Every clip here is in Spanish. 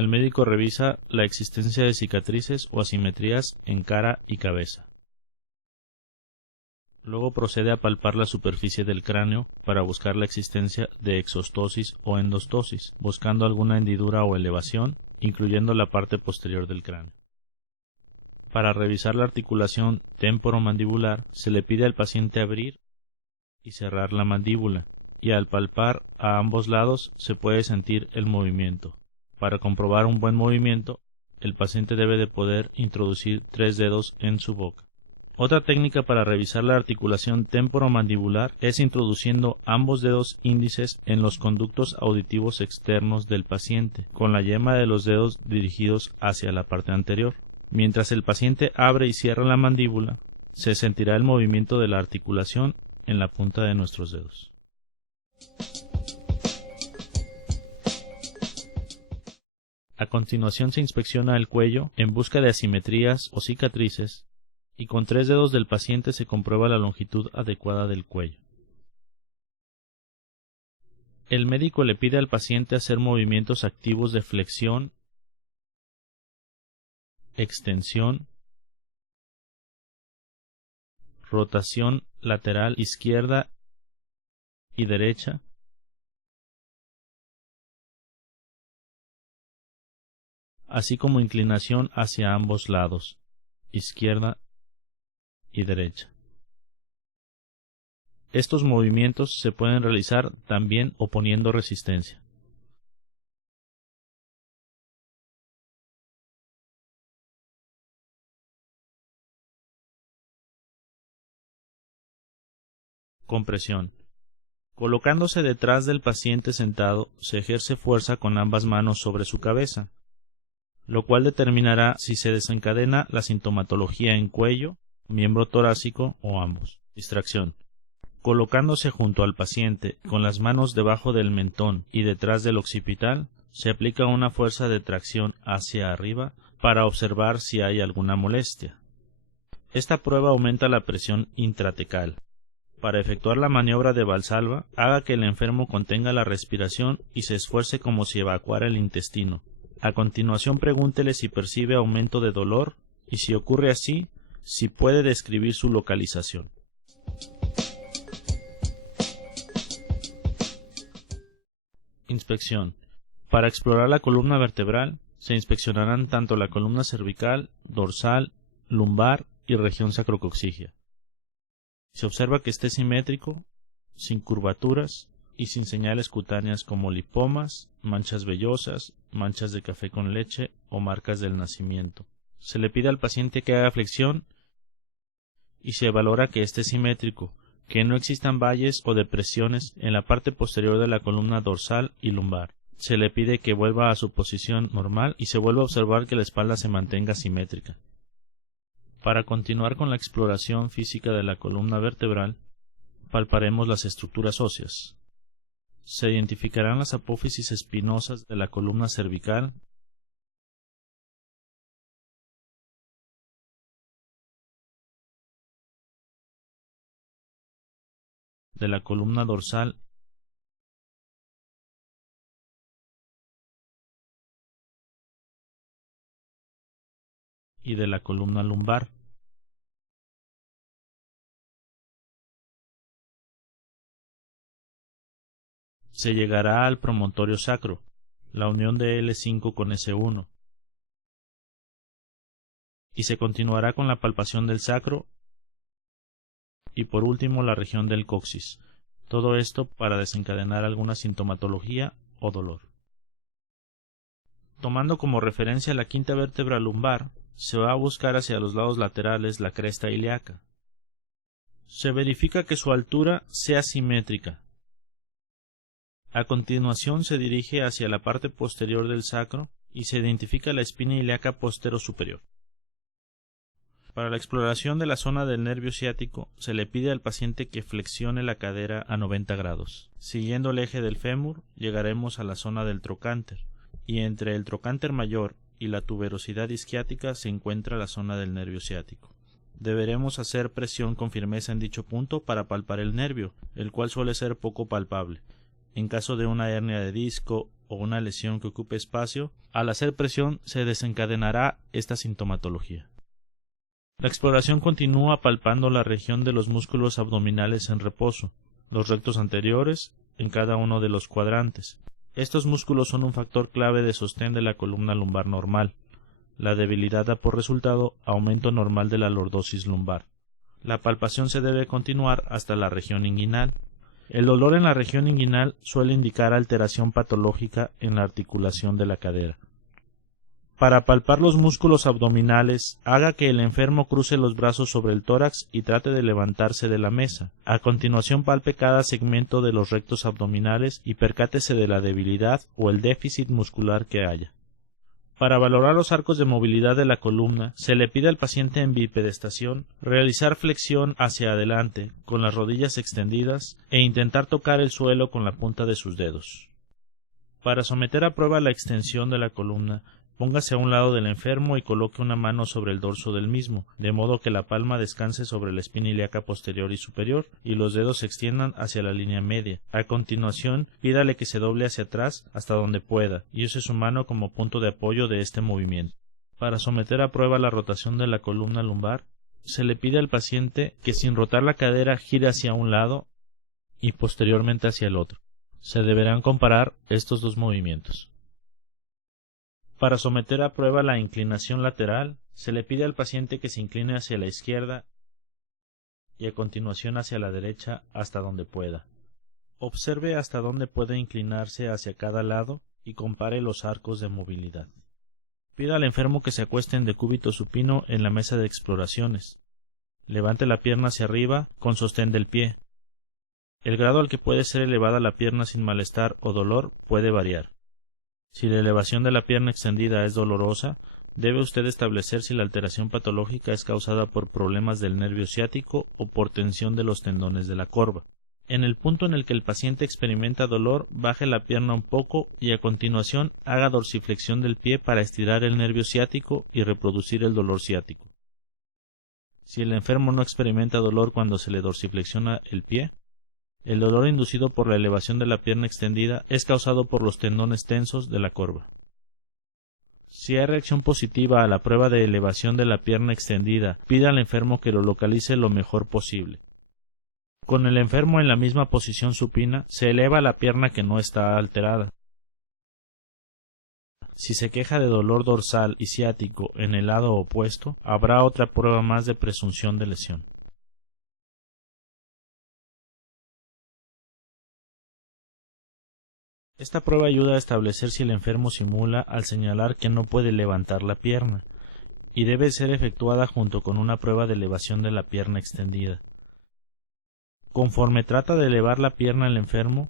el médico revisa la existencia de cicatrices o asimetrías en cara y cabeza. Luego procede a palpar la superficie del cráneo para buscar la existencia de exostosis o endostosis, buscando alguna hendidura o elevación, incluyendo la parte posterior del cráneo. Para revisar la articulación temporomandibular, se le pide al paciente abrir y cerrar la mandíbula, y al palpar a ambos lados se puede sentir el movimiento. Para comprobar un buen movimiento, el paciente debe de poder introducir 3 dedos en su boca. Otra técnica para revisar la articulación temporomandibular es introduciendo ambos dedos índices en los conductos auditivos externos del paciente, con la yema de los dedos dirigidos hacia la parte anterior. Mientras el paciente abre y cierra la mandíbula, se sentirá el movimiento de la articulación en la punta de nuestros dedos. A continuación se inspecciona el cuello en busca de asimetrías o cicatrices, y con 3 dedos del paciente se comprueba la longitud adecuada del cuello. El médico le pide al paciente hacer movimientos activos de flexión, extensión, rotación lateral izquierda y derecha, así como inclinación hacia ambos lados, izquierda y derecha. Estos movimientos se pueden realizar también oponiendo resistencia. Compresión. Colocándose detrás del paciente sentado, se ejerce fuerza con ambas manos sobre su cabeza, lo cual determinará si se desencadena la sintomatología en cuello, miembro torácico o ambos. Distracción. Colocándose junto al paciente con las manos debajo del mentón y detrás del occipital, se aplica una fuerza de tracción hacia arriba para observar si hay alguna molestia. Esta prueba aumenta la presión intratecal. Para efectuar la maniobra de Valsalva, haga que el enfermo contenga la respiración y se esfuerce como si evacuara el intestino. A continuación pregúntele si percibe aumento de dolor y, si ocurre así, si puede describir su localización. Inspección. Para explorar la columna vertebral, se inspeccionarán tanto la columna cervical, dorsal, lumbar y región sacrocoxígea. Se observa que esté simétrico, sin curvaturas y sin señales cutáneas como lipomas, manchas vellosas, manchas de café con leche o marcas del nacimiento. Se le pide al paciente que haga flexión y se valora que esté simétrico, que no existan valles o depresiones en la parte posterior de la columna dorsal y lumbar. Se le pide que vuelva a su posición normal y se vuelva a observar que la espalda se mantenga simétrica. Para continuar con la exploración física de la columna vertebral, palparemos las estructuras óseas. Se identificarán las apófisis espinosas de la columna cervical, de la columna dorsal y de la columna lumbar. Se llegará al promontorio sacro, la unión de L5 con S1, y se continuará con la palpación del sacro y por último la región del coxis, todo esto para desencadenar alguna sintomatología o dolor. Tomando como referencia la quinta vértebra lumbar, se va a buscar hacia los lados laterales la cresta ilíaca. Se verifica que su altura sea simétrica. A continuación se dirige hacia la parte posterior del sacro y se identifica la espina ilíaca posterior-superior. Para la exploración de la zona del nervio ciático, se le pide al paciente que flexione la cadera a 90 grados. Siguiendo el eje del fémur, llegaremos a la zona del trocánter, y entre el trocánter mayor y la tuberosidad isquiática se encuentra la zona del nervio ciático. Deberemos hacer presión con firmeza en dicho punto para palpar el nervio, el cual suele ser poco palpable. En caso de una hernia de disco o una lesión que ocupe espacio, al hacer presión se desencadenará esta sintomatología. La exploración continúa palpando la región de los músculos abdominales en reposo, los rectos anteriores en cada uno de los cuadrantes. Estos músculos son un factor clave de sostén de la columna lumbar normal. La debilidad da por resultado aumento normal de la lordosis lumbar. La palpación se debe continuar hasta la región inguinal. El dolor en la región inguinal suele indicar alteración patológica en la articulación de la cadera. Para palpar los músculos abdominales, haga que el enfermo cruce los brazos sobre el tórax y trate de levantarse de la mesa. A continuación palpe cada segmento de los rectos abdominales y percátese de la debilidad o el déficit muscular que haya. Para valorar los arcos de movilidad de la columna, se le pide al paciente en bipedestación realizar flexión hacia adelante con las rodillas extendidas e intentar tocar el suelo con la punta de sus dedos. Para someter a prueba la extensión de la columna, póngase a un lado del enfermo y coloque una mano sobre el dorso del mismo, de modo que la palma descanse sobre la espina ilíaca posterior y superior y los dedos se extiendan hacia la línea media. A continuación, pídale que se doble hacia atrás hasta donde pueda y use su mano como punto de apoyo de este movimiento. Para someter a prueba la rotación de la columna lumbar, se le pide al paciente que sin rotar la cadera gire hacia un lado y posteriormente hacia el otro. Se deberán comparar estos dos movimientos. Para someter a prueba la inclinación lateral, se le pide al paciente que se incline hacia la izquierda y a continuación hacia la derecha hasta donde pueda. Observe hasta dónde puede inclinarse hacia cada lado y compare los arcos de movilidad. Pida al enfermo que se acueste en decúbito supino en la mesa de exploraciones. Levante la pierna hacia arriba con sostén del pie. El grado al que puede ser elevada la pierna sin malestar o dolor puede variar. Si la elevación de la pierna extendida es dolorosa, debe usted establecer si la alteración patológica es causada por problemas del nervio ciático o por tensión de los tendones de la corva. En el punto en el que el paciente experimenta dolor, baje la pierna un poco y a continuación haga dorsiflexión del pie para estirar el nervio ciático y reproducir el dolor ciático. Si el enfermo no experimenta dolor cuando se le dorsiflexiona el pie, el dolor inducido por la elevación de la pierna extendida es causado por los tendones tensos de la corva. Si hay reacción positiva a la prueba de elevación de la pierna extendida, pida al enfermo que lo localice lo mejor posible. Con el enfermo en la misma posición supina, se eleva la pierna que no está alterada. Si se queja de dolor dorsal y ciático en el lado opuesto, habrá otra prueba más de presunción de lesión. Esta prueba ayuda a establecer si el enfermo simula al señalar que no puede levantar la pierna, y debe ser efectuada junto con una prueba de elevación de la pierna extendida. Conforme trata de elevar la pierna el enfermo,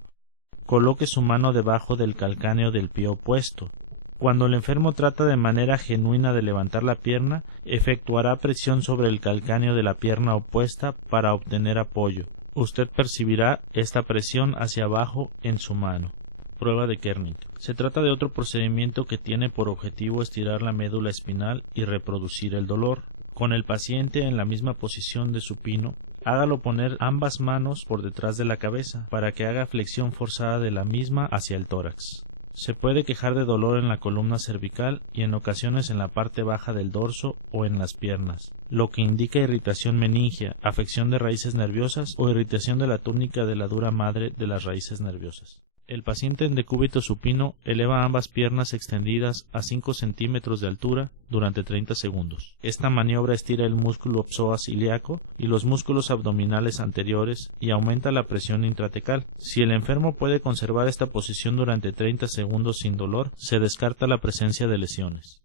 coloque su mano debajo del calcáneo del pie opuesto. Cuando el enfermo trata de manera genuina de levantar la pierna, efectuará presión sobre el calcáneo de la pierna opuesta para obtener apoyo. Usted percibirá esta presión hacia abajo en su mano. Prueba de Kernig. Se trata de otro procedimiento que tiene por objetivo estirar la médula espinal y reproducir el dolor. Con el paciente en la misma posición de supino, hágalo poner ambas manos por detrás de la cabeza para que haga flexión forzada de la misma hacia el tórax. Se puede quejar de dolor en la columna cervical y en ocasiones en la parte baja del dorso o en las piernas, lo que indica irritación meningia, afección de raíces nerviosas o irritación de la túnica de la dura madre de las raíces nerviosas. El paciente en decúbito supino eleva ambas piernas extendidas a 5 centímetros de altura durante 30 segundos. Esta maniobra estira el músculo psoas ilíaco y los músculos abdominales anteriores y aumenta la presión intratecal. Si el enfermo puede conservar esta posición durante 30 segundos sin dolor, se descarta la presencia de lesiones.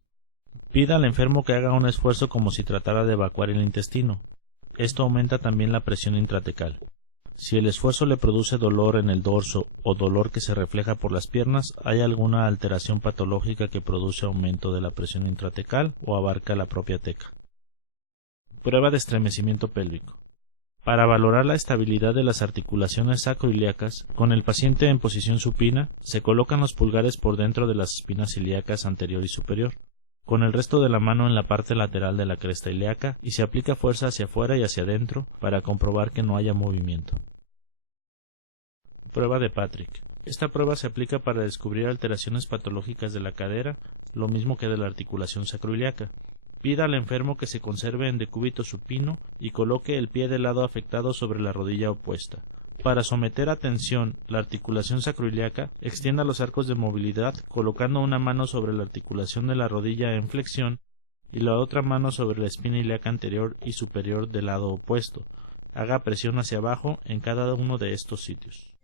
Pida al enfermo que haga un esfuerzo como si tratara de evacuar el intestino. Esto aumenta también la presión intratecal. Si el esfuerzo le produce dolor en el dorso o dolor que se refleja por las piernas, hay alguna alteración patológica que produce aumento de la presión intratecal o abarca la propia teca. Prueba de estremecimiento pélvico. Para valorar la estabilidad de las articulaciones sacroilíacas, con el paciente en posición supina, se colocan los pulgares por dentro de las espinas ilíacas anterior y superior, con el resto de la mano en la parte lateral de la cresta ilíaca y se aplica fuerza hacia afuera y hacia adentro para comprobar que no haya movimiento. Prueba de Patrick. Esta prueba se aplica para descubrir alteraciones patológicas de la cadera, lo mismo que de la articulación sacroiliaca. Pida al enfermo que se conserve en decúbito supino y coloque el pie del lado afectado sobre la rodilla opuesta. Para someter a tensión la articulación sacroiliaca, extienda los arcos de movilidad colocando una mano sobre la articulación de la rodilla en flexión y la otra mano sobre la espina ilíaca anterior y superior del lado opuesto. Haga presión hacia abajo en cada uno de estos sitios.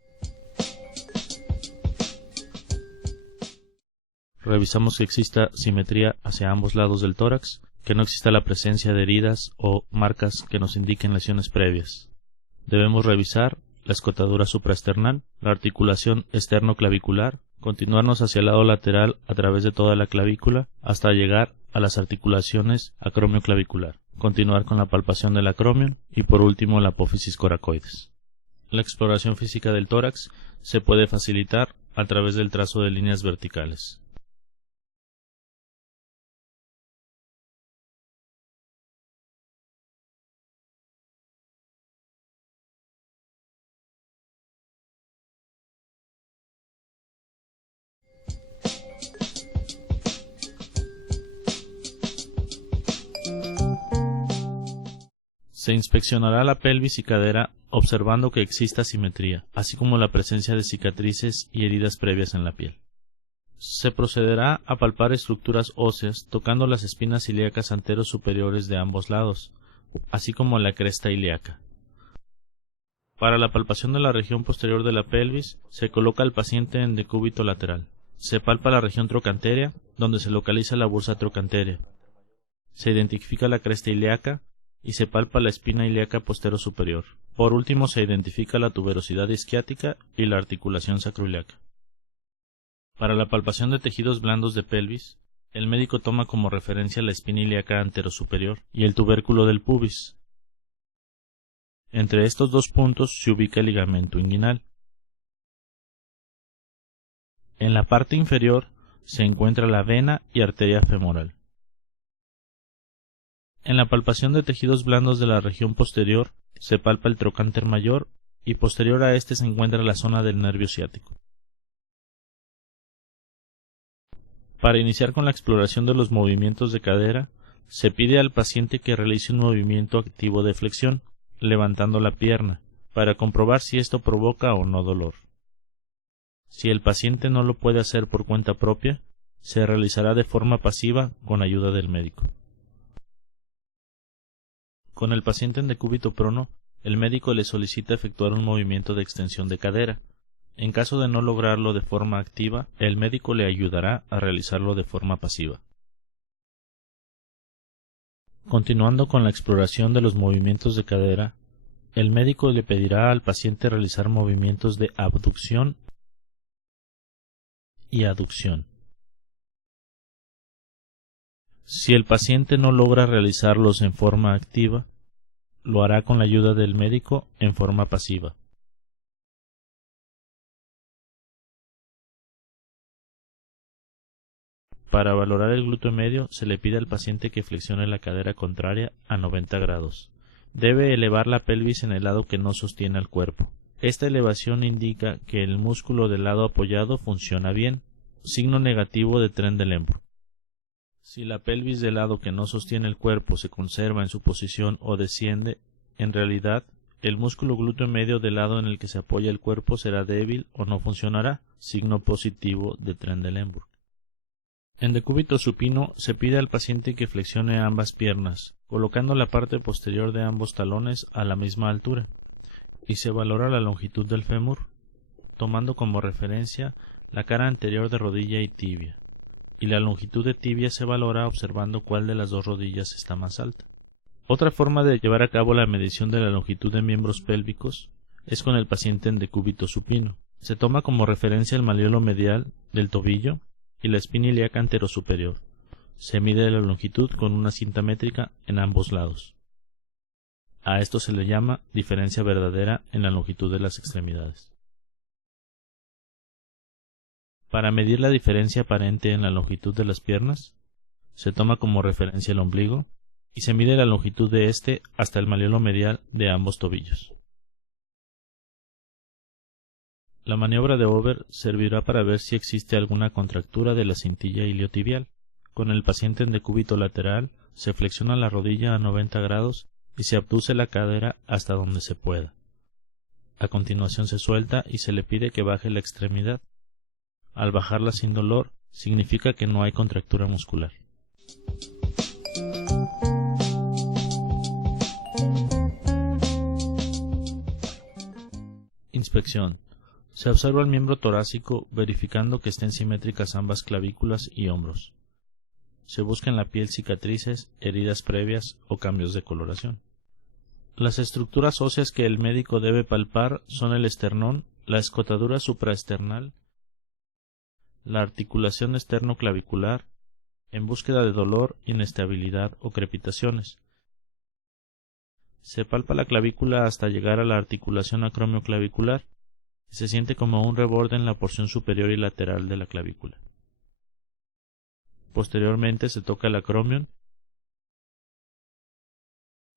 Revisamos que exista simetría hacia ambos lados del tórax, que no exista la presencia de heridas o marcas que nos indiquen lesiones previas. Debemos revisar la escotadura supraesternal, la articulación esternoclavicular, continuarnos hacia el lado lateral a través de toda la clavícula hasta llegar a las articulaciones acromioclavicular, continuar con la palpación del acromion y por último la apófisis coracoides. La exploración física del tórax se puede facilitar a través del trazo de líneas verticales. Se inspeccionará la pelvis y cadera observando que exista simetría, así como la presencia de cicatrices y heridas previas en la piel. Se procederá a palpar estructuras óseas tocando las espinas ilíacas anteros superiores de ambos lados, así como la cresta ilíaca. Para la palpación de la región posterior de la pelvis, se coloca al paciente en decúbito lateral. Se palpa la región trocanterea, donde se localiza la bursa trocanterea. Se identifica la cresta ilíaca y se palpa la espina ilíaca postero superior. Por último, se identifica la tuberosidad isquiática y la articulación sacroiliaca. Para la palpación de tejidos blandos de pelvis, el médico toma como referencia la espina ilíaca anterosuperior y el tubérculo del pubis. Entre estos dos puntos se ubica el ligamento inguinal. En la parte inferior se encuentra la vena y arteria femoral. En la palpación de tejidos blandos de la región posterior se palpa el trocánter mayor y posterior a este se encuentra la zona del nervio ciático. Para iniciar con la exploración de los movimientos de cadera, se pide al paciente que realice un movimiento activo de flexión, levantando la pierna, para comprobar si esto provoca o no dolor. Si el paciente no lo puede hacer por cuenta propia, se realizará de forma pasiva con ayuda del médico. Con el paciente en decúbito prono, el médico le solicita efectuar un movimiento de extensión de cadera. En caso de no lograrlo de forma activa, el médico le ayudará a realizarlo de forma pasiva. Continuando con la exploración de los movimientos de cadera, el médico le pedirá al paciente realizar movimientos de abducción y aducción. Si el paciente no logra realizarlos en forma activa, lo hará con la ayuda del médico en forma pasiva. Para valorar el glúteo medio, se le pide al paciente que flexione la cadera contraria a 90 grados. Debe elevar la pelvis en el lado que no sostiene al cuerpo. Esta elevación indica que el músculo del lado apoyado funciona bien, signo negativo de Trendelenburg. Si la pelvis del lado que no sostiene el cuerpo se conserva en su posición o desciende, en realidad, el músculo glúteo medio del lado en el que se apoya el cuerpo será débil o no funcionará, signo positivo de Trendelenburg. En decúbito supino se pide al paciente que flexione ambas piernas, colocando la parte posterior de ambos talones a la misma altura, y se valora la longitud del fémur, tomando como referencia la cara anterior de rodilla y tibia, y la longitud de tibia se valora observando cuál de las dos rodillas está más alta. Otra forma de llevar a cabo la medición de la longitud de miembros pélvicos es con el paciente en decúbito supino. Se toma como referencia el malleolo medial del tobillo y la espina ilíaca anterosuperior. Se mide la longitud con una cinta métrica en ambos lados. A esto se le llama diferencia verdadera en la longitud de las extremidades. Para medir la diferencia aparente en la longitud de las piernas, se toma como referencia el ombligo y se mide la longitud de este hasta el malleolo medial de ambos tobillos. La maniobra de Over servirá para ver si existe alguna contractura de la cintilla iliotibial. Con el paciente en decúbito lateral, se flexiona la rodilla a 90 grados y se abduce la cadera hasta donde se pueda. A continuación se suelta y se le pide que baje la extremidad. Al bajarla sin dolor, significa que no hay contractura muscular. Inspección. Se observa el miembro torácico verificando que estén simétricas ambas clavículas y hombros. Se busca en la piel cicatrices, heridas previas o cambios de coloración. Las estructuras óseas que el médico debe palpar son el esternón, la escotadura supraesternal, la articulación esternoclavicular, en búsqueda de dolor, inestabilidad o crepitaciones. Se palpa la clavícula hasta llegar a la articulación acromioclavicular y se siente como un reborde en la porción superior y lateral de la clavícula. Posteriormente se toca el acromion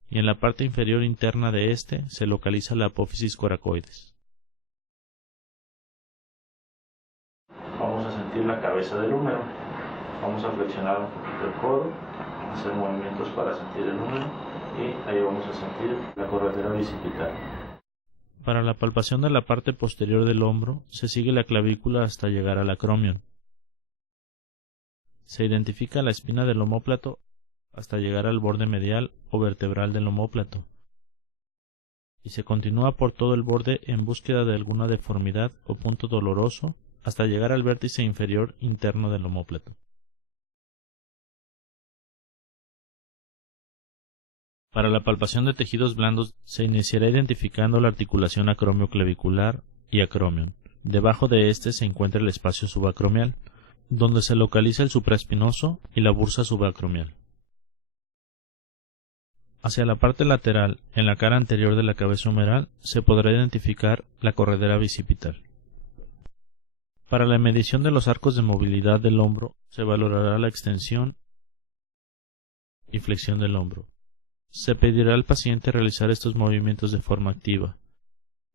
y en la parte inferior interna de este se localiza la apófisis coracoides. Vamos a sentir la cabeza del húmero. Vamos a flexionar un poquito el codo, hacer movimientos para sentir el húmero y ahí vamos a sentir la corredera bicipital. Para la palpación de la parte posterior del hombro se sigue la clavícula hasta llegar al acromion. Se identifica la espina del omóplato hasta llegar al borde medial o vertebral del omóplato y se continúa por todo el borde en búsqueda de alguna deformidad o punto doloroso hasta llegar al vértice inferior interno del omóplato. Para la palpación de tejidos blandos se iniciará identificando la articulación acromioclavicular y acromion. Debajo de este se encuentra el espacio subacromial, donde se localiza el supraespinoso y la bursa subacromial. Hacia la parte lateral, en la cara anterior de la cabeza humeral, se podrá identificar la corredera bicipital. Para la medición de los arcos de movilidad del hombro, se valorará la extensión y flexión del hombro. Se pedirá al paciente realizar estos movimientos de forma activa.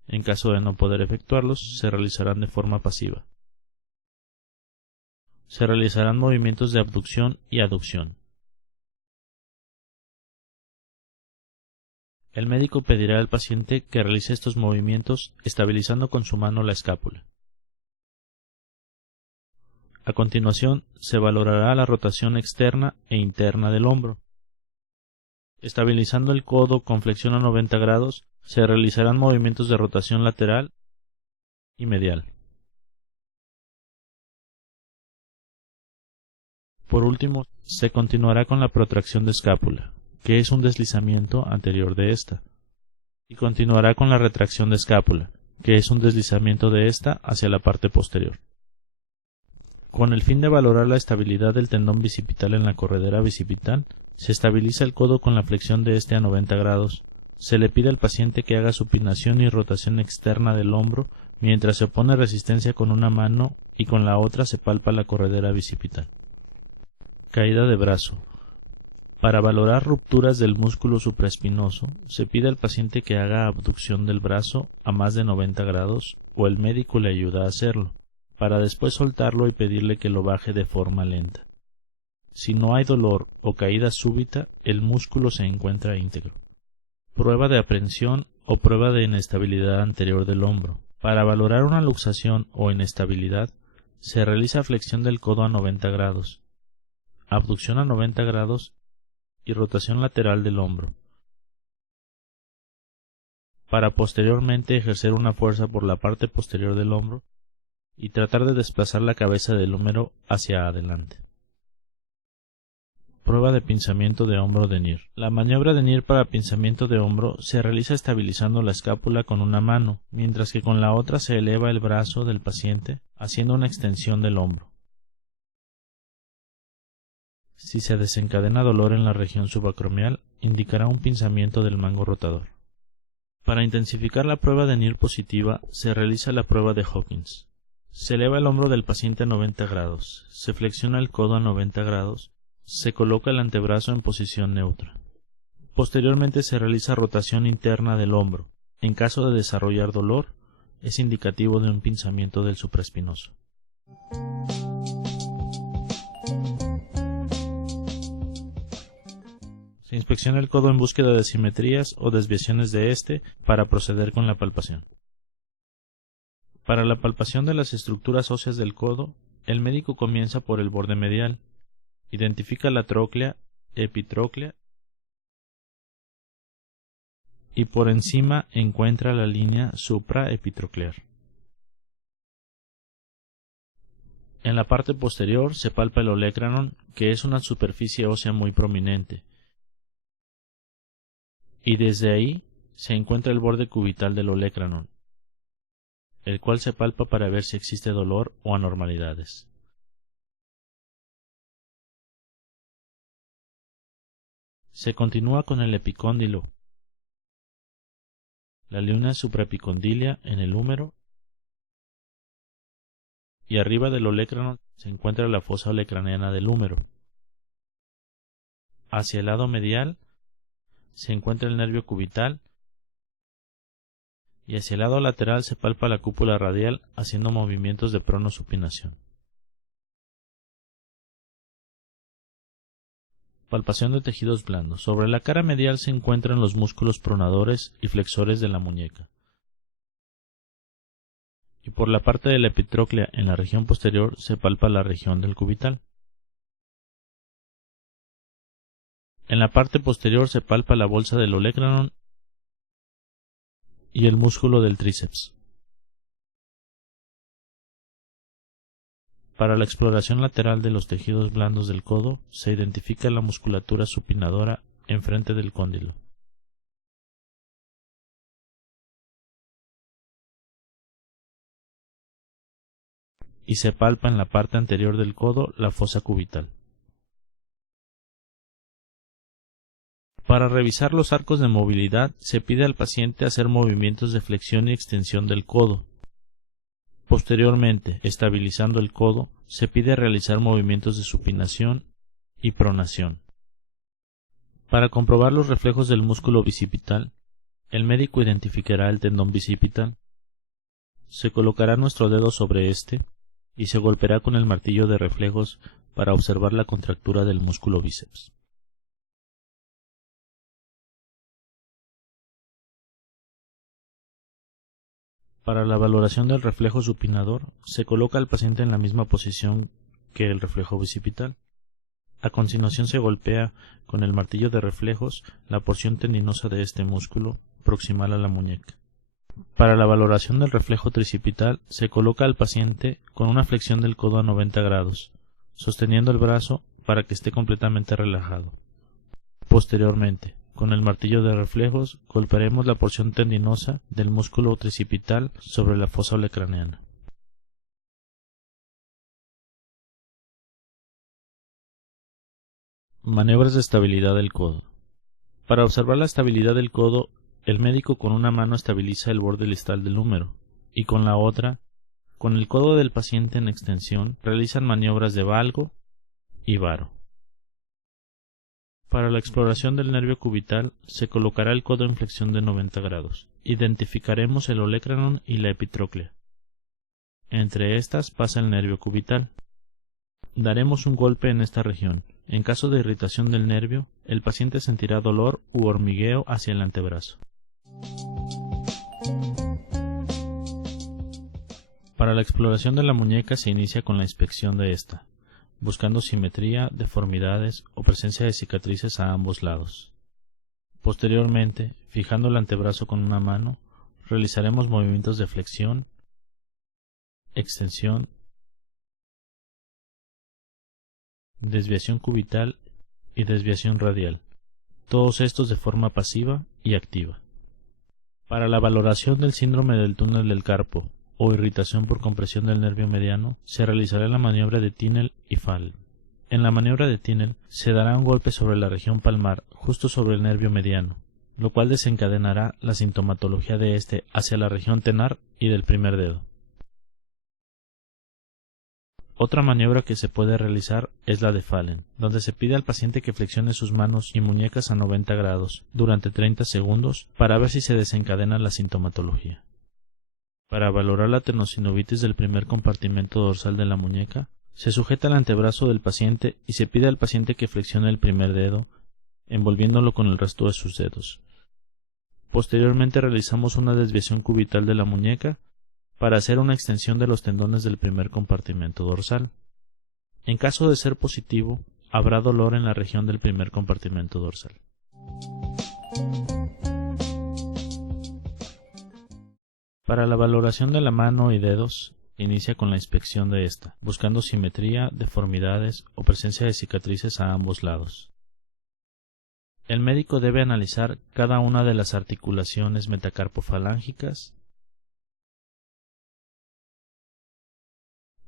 En caso de no poder efectuarlos, se realizarán de forma pasiva. Se realizarán movimientos de abducción y aducción. El médico pedirá al paciente que realice estos movimientos estabilizando con su mano la escápula. A continuación, se valorará la rotación externa e interna del hombro. Estabilizando el codo con flexión a 90 grados, se realizarán movimientos de rotación lateral y medial. Por último, se continuará con la protracción de escápula, que es un deslizamiento anterior de esta, y continuará con la retracción de escápula, que es un deslizamiento de esta hacia la parte posterior. Con el fin de valorar la estabilidad del tendón bicipital en la corredera bicipital, se estabiliza el codo con la flexión de este a 90 grados. Se le pide al paciente que haga supinación y rotación externa del hombro mientras se opone resistencia con una mano y con la otra se palpa la corredera bicipital. Caída de brazo. Para valorar rupturas del músculo supraespinoso, se pide al paciente que haga abducción del brazo a más de 90 grados o el médico le ayuda a hacerlo, para después soltarlo y pedirle que lo baje de forma lenta. Si no hay dolor o caída súbita, el músculo se encuentra íntegro. Prueba de aprehensión o prueba de inestabilidad anterior del hombro. Para valorar una luxación o inestabilidad, se realiza flexión del codo a 90 grados, abducción a 90 grados y rotación lateral del hombro, para posteriormente ejercer una fuerza por la parte posterior del hombro y tratar de desplazar la cabeza del húmero hacia adelante. Prueba de pinzamiento de hombro de Neer. La maniobra de Neer para pinzamiento de hombro se realiza estabilizando la escápula con una mano, mientras que con la otra se eleva el brazo del paciente, haciendo una extensión del hombro. Si se desencadena dolor en la región subacromial, indicará un pinzamiento del mango rotador. Para intensificar la prueba de Neer positiva, se realiza la prueba de Hawkins. Se eleva el hombro del paciente a 90 grados, se flexiona el codo a 90 grados, se coloca el antebrazo en posición neutra. Posteriormente se realiza rotación interna del hombro. En caso de desarrollar dolor, es indicativo de un pinzamiento del supraespinoso. Se inspecciona el codo en búsqueda de simetrías o desviaciones de este para proceder con la palpación. Para la palpación de las estructuras óseas del codo, el médico comienza por el borde medial, identifica la tróclea, epitróclea y por encima encuentra la línea supraepitroclear. En la parte posterior se palpa el olecranon, que es una superficie ósea muy prominente, y desde ahí se encuentra el borde cubital del olecranon, el cual se palpa para ver si existe dolor o anormalidades. Se continúa con el epicóndilo, la línea supraepicondilia en el húmero, y arriba del olecranon se encuentra la fosa olecraniana del húmero. Hacia el lado medial se encuentra el nervio cubital y hacia el lado lateral se palpa la cúpula radial haciendo movimientos de pronosupinación. Palpación de tejidos blandos. Sobre la cara medial se encuentran los músculos pronadores y flexores de la muñeca. Y por la parte de la epitróclea en la región posterior se palpa la región del cubital. En la parte posterior se palpa la bolsa del olecranon y el músculo del tríceps. Para la exploración lateral de los tejidos blandos del codo se identifica la musculatura supinadora enfrente del cóndilo. Y se palpa en la parte anterior del codo la fosa cubital. Para revisar los arcos de movilidad se pide al paciente hacer movimientos de flexión y extensión del codo. Posteriormente, estabilizando el codo, se pide realizar movimientos de supinación y pronación. Para comprobar los reflejos del músculo bicipital, el médico identificará el tendón bicipital. Se colocará nuestro dedo sobre este y se golpeará con el martillo de reflejos para observar la contractura del músculo bíceps. Para la valoración del reflejo supinador, se coloca al paciente en la misma posición que el reflejo bicipital. A continuación se golpea con el martillo de reflejos la porción tendinosa de este músculo proximal a la muñeca. Para la valoración del reflejo tricipital, se coloca al paciente con una flexión del codo a 90 grados, sosteniendo el brazo para que esté completamente relajado. Posteriormente, con el martillo de reflejos, golpearemos la porción tendinosa del músculo tricipital sobre la fosa olecraniana. Maniobras de estabilidad del codo. Para observar la estabilidad del codo, el médico con una mano estabiliza el borde distal del húmero y con la otra, con el codo del paciente en extensión, realizan maniobras de valgo y varo. Para la exploración del nervio cubital se colocará el codo en flexión de 90 grados. Identificaremos el olecranon y la epitróclea. Entre estas pasa el nervio cubital. Daremos un golpe en esta región. En caso de irritación del nervio, el paciente sentirá dolor u hormigueo hacia el antebrazo. Para la exploración de la muñeca se inicia con la inspección de esta, buscando simetría, deformidades o presencia de cicatrices a ambos lados. Posteriormente, fijando el antebrazo con una mano, realizaremos movimientos de flexión, extensión, desviación cubital y desviación radial, todos estos de forma pasiva y activa. Para la valoración del síndrome del túnel del carpo o irritación por compresión del nervio mediano, se realizará la maniobra de Tinel y Fall. En la maniobra de Tinel se dará un golpe sobre la región palmar justo sobre el nervio mediano, lo cual desencadenará la sintomatología de este hacia la región tenar y del primer dedo. Otra maniobra que se puede realizar es la de Fallen, donde se pide al paciente que flexione sus manos y muñecas a 90 grados durante 30 segundos para ver si se desencadena la sintomatología. Para valorar la tendinocinovitis del primer compartimento dorsal de la muñeca, se sujeta el antebrazo del paciente y se pide al paciente que flexione el primer dedo, envolviéndolo con el resto de sus dedos. Posteriormente realizamos una desviación cubital de la muñeca para hacer una extensión de los tendones del primer compartimento dorsal. En caso de ser positivo, habrá dolor en la región del primer compartimento dorsal. Para la valoración de la mano y dedos, inicia con la inspección de esta, buscando simetría, deformidades o presencia de cicatrices a ambos lados. El médico debe analizar cada una de las articulaciones metacarpofalángicas,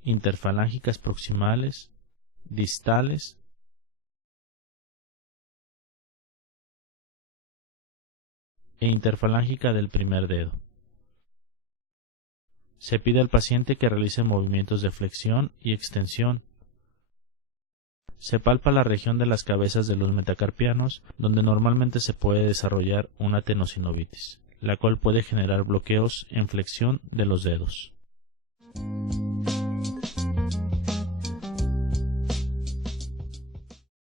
interfalángicas proximales, distales e interfalángica del primer dedo. Se pide al paciente que realice movimientos de flexión y extensión. Se palpa la región de las cabezas de los metacarpianos, donde normalmente se puede desarrollar una tendinocinovitis, la cual puede generar bloqueos en flexión de los dedos.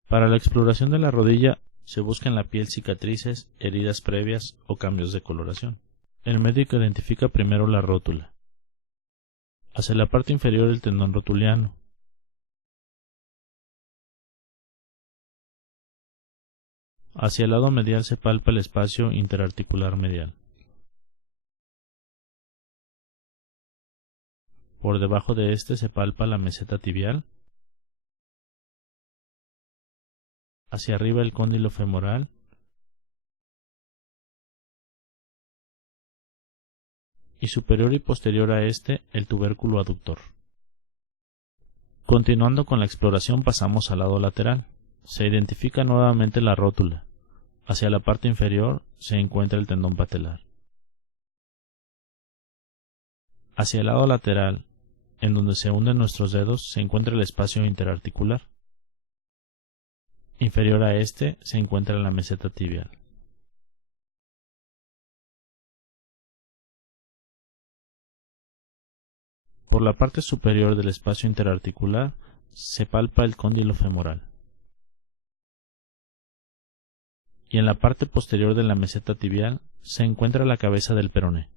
Para la exploración de la rodilla, se busca en la piel cicatrices, heridas previas o cambios de coloración. El médico identifica primero la rótula. Hacia la parte inferior el tendón rotuliano. Hacia el lado medial se palpa el espacio interarticular medial. Por debajo de este se palpa la meseta tibial. Hacia arriba el cóndilo femoral. Y superior y posterior a este el tubérculo aductor. Continuando con la exploración pasamos al lado lateral. Se identifica nuevamente la rótula. Hacia la parte inferior se encuentra el tendón patelar. Hacia el lado lateral, en donde se hunden nuestros dedos, se encuentra el espacio interarticular. Inferior a este se encuentra la meseta tibial. Por la parte superior del espacio interarticular se palpa el cóndilo femoral. Y en la parte posterior de la meseta tibial se encuentra la cabeza del peroné.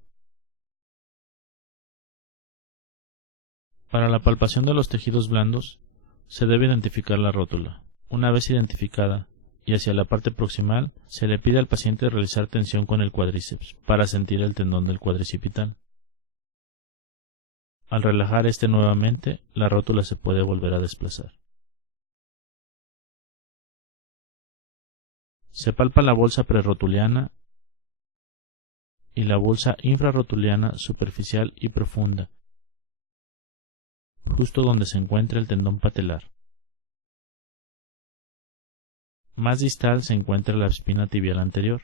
Para la palpación de los tejidos blandos se debe identificar la rótula. Una vez identificada y hacia la parte proximal, se le pide al paciente realizar tensión con el cuádriceps para sentir el tendón del cuadricipital. Al relajar este nuevamente, la rótula se puede volver a desplazar. Se palpa la bolsa prerrotuliana y la bolsa infrarrotuliana superficial y profunda, justo donde se encuentra el tendón patelar. Más distal se encuentra la espina tibial anterior.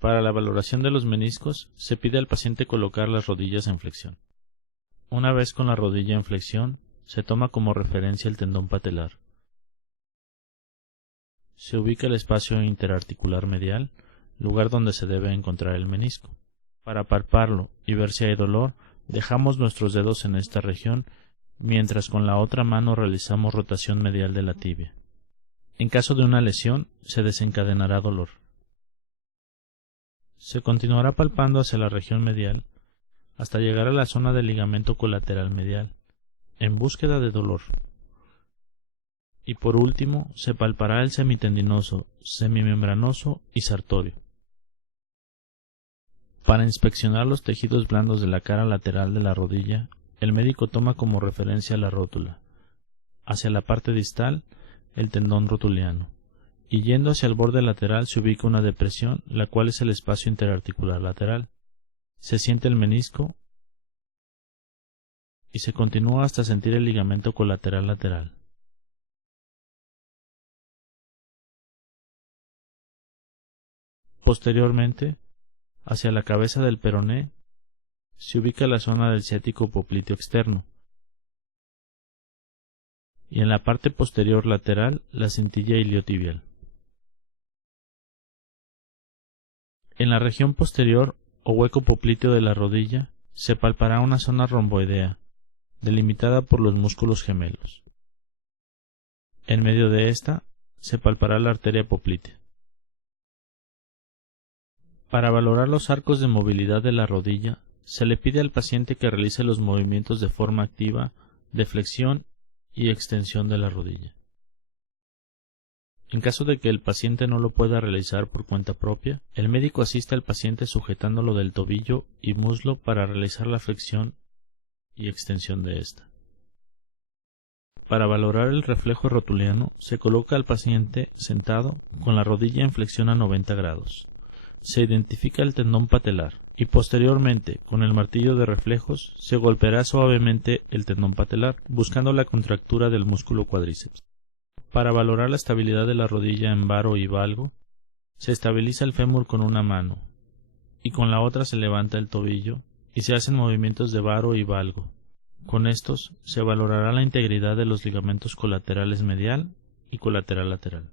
Para la valoración de los meniscos, se pide al paciente colocar las rodillas en flexión. Una vez con la rodilla en flexión, se toma como referencia el tendón patelar. Se ubica el espacio interarticular medial, lugar donde se debe encontrar el menisco. Para palparlo y ver si hay dolor, dejamos nuestros dedos en esta región, mientras con la otra mano realizamos rotación medial de la tibia. En caso de una lesión, se desencadenará dolor. Se continuará palpando hacia la región medial hasta llegar a la zona del ligamento colateral medial, en búsqueda de dolor. Y por último, se palpará el semitendinoso, semimembranoso y sartorio. Para inspeccionar los tejidos blandos de la cara lateral de la rodilla, el médico toma como referencia la rótula. Hacia la parte distal, el tendón rotuliano. Y yendo hacia el borde lateral se ubica una depresión, la cual es el espacio interarticular lateral. Se siente el menisco y se continúa hasta sentir el ligamento colateral lateral. Posteriormente, hacia la cabeza del peroné, se ubica la zona del ciático popliteo externo. Y en la parte posterior lateral, la cintilla iliotibial. En la región posterior o hueco popliteo de la rodilla se palpará una zona romboidea, delimitada por los músculos gemelos. En medio de esta se palpará la arteria poplitea. Para valorar los arcos de movilidad de la rodilla, se le pide al paciente que realice los movimientos de forma activa de flexión y extensión de la rodilla. En caso de que el paciente no lo pueda realizar por cuenta propia, el médico asiste al paciente sujetándolo del tobillo y muslo para realizar la flexión y extensión de ésta. Para valorar el reflejo rotuliano, se coloca al paciente sentado con la rodilla en flexión a 90 grados. Se identifica el tendón patelar y posteriormente, con el martillo de reflejos, se golpeará suavemente el tendón patelar, buscando la contractura del músculo cuádriceps. Para valorar la estabilidad de la rodilla en varo y valgo, se estabiliza el fémur con una mano y con la otra se levanta el tobillo y se hacen movimientos de varo y valgo. Con estos se valorará la integridad de los ligamentos colaterales medial y colateral lateral.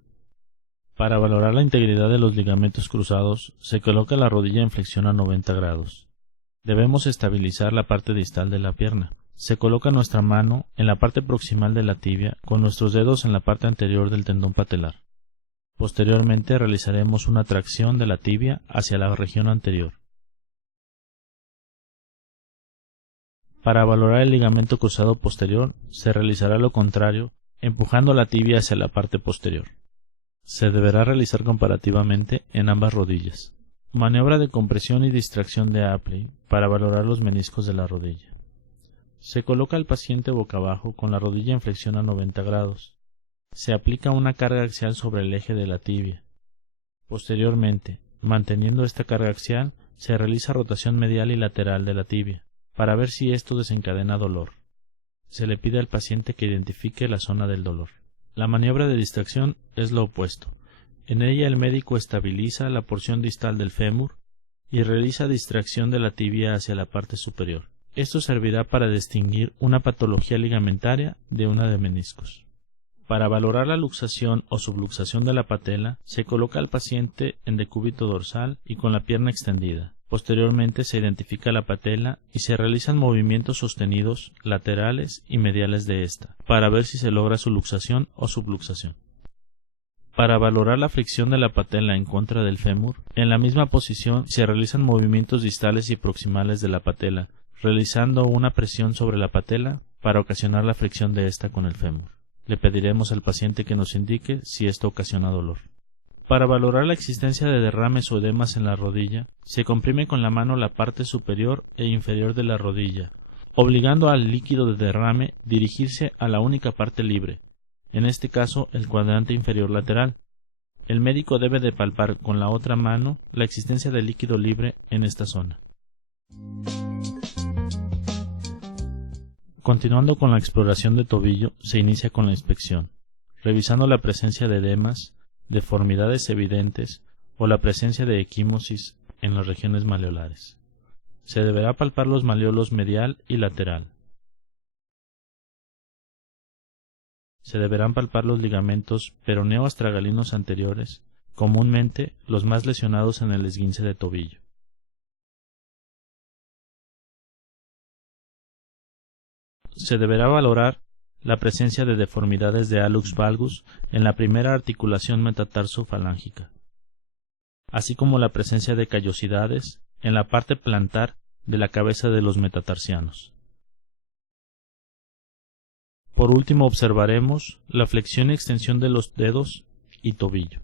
Para valorar la integridad de los ligamentos cruzados, se coloca la rodilla en flexión a 90 grados. Debemos estabilizar la parte distal de la pierna. Se coloca nuestra mano en la parte proximal de la tibia con nuestros dedos en la parte anterior del tendón patelar. Posteriormente realizaremos una tracción de la tibia hacia la región anterior. Para valorar el ligamento cruzado posterior, se realizará lo contrario, empujando la tibia hacia la parte posterior. Se deberá realizar comparativamente en ambas rodillas. Maniobra de compresión y distracción de Apley para valorar los meniscos de la rodilla. Se coloca al paciente boca abajo con la rodilla en flexión a 90 grados. Se aplica una carga axial sobre el eje de la tibia. Posteriormente, manteniendo esta carga axial, se realiza rotación medial y lateral de la tibia, para ver si esto desencadena dolor. Se le pide al paciente que identifique la zona del dolor. La maniobra de distracción es lo opuesto. En ella el médico estabiliza la porción distal del fémur y realiza distracción de la tibia hacia la parte superior. Esto servirá para distinguir una patología ligamentaria de una de meniscos. Para valorar la luxación o subluxación de la patela, se coloca al paciente en decúbito dorsal y con la pierna extendida. Posteriormente se identifica la patela y se realizan movimientos sostenidos laterales y mediales de ésta, para ver si se logra su luxación o subluxación. Para valorar la fricción de la patela en contra del fémur, en la misma posición se realizan movimientos distales y proximales de la patela, realizando una presión sobre la patela para ocasionar la fricción de ésta con el fémur. Le pediremos al paciente que nos indique si esto ocasiona dolor. Para valorar la existencia de derrames o edemas en la rodilla, se comprime con la mano la parte superior e inferior de la rodilla, obligando al líquido de derrame dirigirse a la única parte libre, en este caso el cuadrante inferior lateral. El médico debe de palpar con la otra mano la existencia de líquido libre en esta zona. Continuando con la exploración de tobillo, se inicia con la inspección, revisando la presencia de edemas, deformidades evidentes o la presencia de equimosis en las regiones maleolares. Se deberá palpar los maleolos medial y lateral. Se deberán palpar los ligamentos peroneo-astragalinos anteriores, comúnmente los más lesionados en el esguince de tobillo. Se deberá valorar la presencia de deformidades de hallux valgus en la primera articulación metatarso-falángica, así como la presencia de callosidades en la parte plantar de la cabeza de los metatarsianos. Por último observaremos la flexión y extensión de los dedos y tobillo.